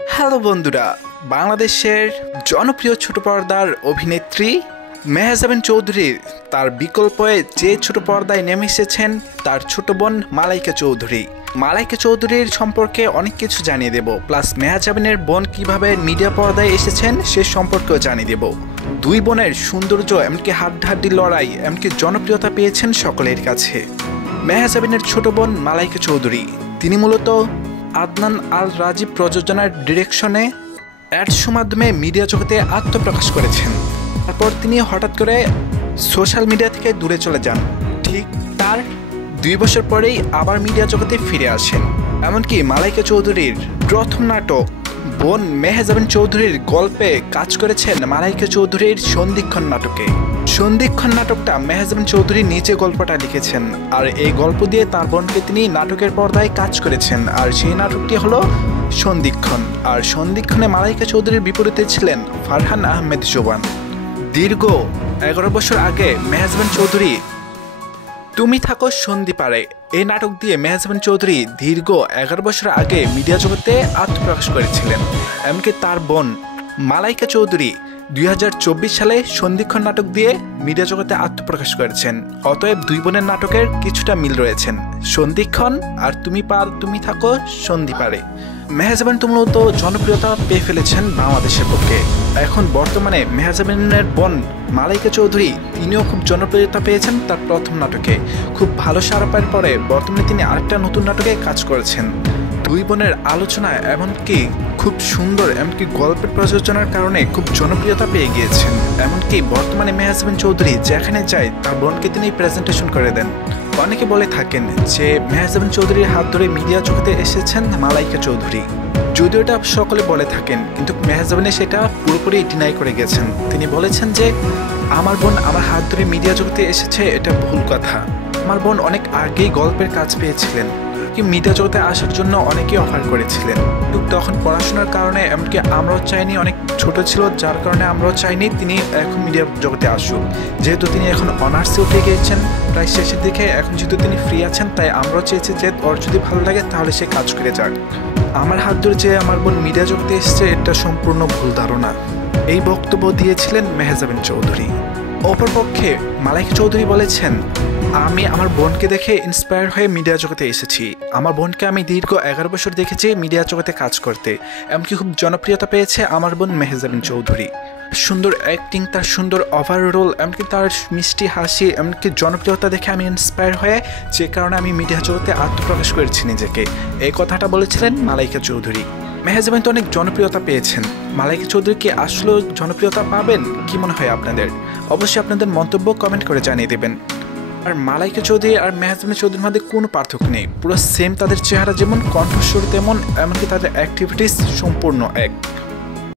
Hello বন্ধুরা, বাংলাদেশের জনপ্রিয় ছোট পর্দার অভিনেত্রী মেহজাবিন চৌধুরী তার বিকল্পে যে ছোট পর্দায় নেমে এসেছেন তার ছোট বোন মালাইকা চৌধুরী। মালাইকা চৌধুরীর সম্পর্কে অনেক কিছু জানিয়ে দেব, প্লাস মেহজাবিনের বোন কিভাবে মিডিয়া পর্দায় এসেছেন সে সম্পর্কেও জানিয়ে দেব। দুই বোনের সৌন্দর্য এমনকি হাড্ডাহাড্ডি লড়াই এমনকি জনপ্রিয়তা পেয়েছেন সকলের কাছে। মেহজাবিনের ছোট বোন মালাইকা চৌধুরী তিনি মূলত আদনান আল রাজীব প্রযোজনার ডিরেকশনে অ্যাডস মাধ্যমে মিডিয়া জগতে আত্মপ্রকাশ করেছেন। তারপর তিনি হঠাৎ করে সোশ্যাল মিডিয়া থেকে দূরে চলে যান। ঠিক তার 2 বছর পরেই আবার মিডিয়া জগতে ফিরে আসেন। এমনকি মালাইকা চৌধুরীর প্রথম নাটক বোন মেহজাবিন চৌধুরীর গল্পে কাজ করেছেন মালাইকা চৌধুরীর সন্ধিক্ষণ নাটকে। সন্ধিক্ষণ নাটকটা মেহজাবিন চৌধুরী নিজে গল্পটা লিখেছেন, আর এই গল্প দিয়ে তার বোনকে তিনি নাটকের পর্দায় কাজ করেছেন, আর সেই নাটকটি হলো সন্ধিক্ষণ। আর সন্ধিক্ষণে মালাইকা চৌধুরীর বিপরীতে ছিলেন ফারহান আহমেদ জোবান। দীর্ঘ 11 বছর আগে মেহজাবিন চৌধুরী তুমি থাকো সন্ধিপাড়ে এই নাটক দিয়ে মেহজাবিন চৌধুরী দীর্ঘ 11 বছর আগে মিডিয়া জগতে আত্মপ্রকাশ করেছিলেন। এমনকি তার বোন মালাইকা চৌধুরী 2024 সালে সন্ধিক্ষণ নাটক দিয়ে মিডিয়া জগতে আত্মপ্রকাশ করেছেন। অতএব দুই বোনের নাটকের কিছুটা মিল রয়েছেন, সন্ধিক্ষণ আর তুমি থাকো সন্ধিপাড়ে। মেহজাবিন তো মূলত জনপ্রিয়তা পেয়ে ফেলেছেন বাংলাদেশের পক্ষে। এখন বর্তমানে মেহজাবিনের বোন মালাইকা চৌধুরী তিনিও খুব জনপ্রিয়তা পেয়েছেন তার প্রথম নাটকে। খুব ভালো সাড়া পাওয়ার পরে বর্তমানে তিনি আরেকটা নতুন নাটকে কাজ করেছেন। দুই বোনের আলোচনা এমনকি খুব সুন্দর, এমনকি গল্পের প্রযোজনার কারণে খুব জনপ্রিয়তা পেয়ে গিয়েছেন। এমনকি বর্তমানে মেহজাবিন চৌধুরী যেখানে যায় তার বোনকে তিনি প্রেজেন্টেশন করে দেন। অনেকে বলে থাকেন যে মেহজাবিন চৌধুরীর হাত ধরে মিডিয়া জগতে এসেছেন মালাইকা চৌধুরী। যদিও এটা সকলে বলে থাকেন, কিন্তু মেহজাবিনে সেটা পুরোপুরি ডিনাই করে গেছেন। তিনি বলেছেন যে আমার বোন আমার হাত ধরে মিডিয়া জগতে এসেছে, এটা ভুল কথা। আমার বোন অনেক আগেই গল্পের কাজ পেয়েছিলেন, কি মিডিয়া জগতে আসার জন্য অনেকেই অফার করেছিলেন, কিন্তু তখন পড়াশোনার কারণে এমনকি আমরাও চাইনি, অনেক ছোট ছিল যার কারণে আমরাও চাইনি তিনি এখন মিডিয়া জগতে আসুক। যেহেতু তিনি এখন অনার্সে উঠে গিয়েছেন প্রায় শেষের দিকে, এখন যেহেতু তিনি ফ্রি আছেন তাই আমরাও চেয়েছি যে ওর যদি ভালো লাগে তাহলে সে কাজ করে যাক। আমার হাত ধরে যে আমার বোন মিডিয়া জগতে এসছে এটা সম্পূর্ণ ভুল ধারণা, এই বক্তব্য দিয়েছিলেন মেহজাবিন চৌধুরী। অপরপক্ষে মালাইকা চৌধুরী বলেছেন আমি আমার বোনকে দেখে ইন্সপায়ার হয়ে মিডিয়া জগতে এসেছি। আমার বোনকে আমি দীর্ঘ 11 বছর দেখেছি মিডিয়া জগতে কাজ করতে, এমনকি খুব জনপ্রিয়তা পেয়েছে আমার বোন মেহজাবিন চৌধুরী। সুন্দর অ্যাক্টিং, তার সুন্দর ওভারঅল, এমনকি তার মিষ্টি হাসি, এমনকি জনপ্রিয়তা দেখে আমি ইন্সপায়ার হয়ে যে কারণে আমি মিডিয়া জগতে আত্মপ্রকাশ করেছি নিজেকে, এই কথাটা বলেছিলেন মালাইকা চৌধুরী। মেহজাবিন তো অনেক জনপ্রিয়তা পেয়েছেন, মালাইকা চৌধুরী কি আসলেও জনপ্রিয়তা পাবেন? কি মনে হয় আপনাদের? অবশ্যই আপনাদের মন্তব্য কমেন্ট করে জানিয়ে দেবেন। আর মালাইকা চৌধুরী আর মেহজাবিন চৌধুরীর মধ্যে কোনো পার্থক্য নেই, পুরো সেম। তাদের চেহারা যেমন, কণ্ঠস্বর তেমন, এমনকি তাদের অ্যাক্টিভিটিস সম্পূর্ণ এক।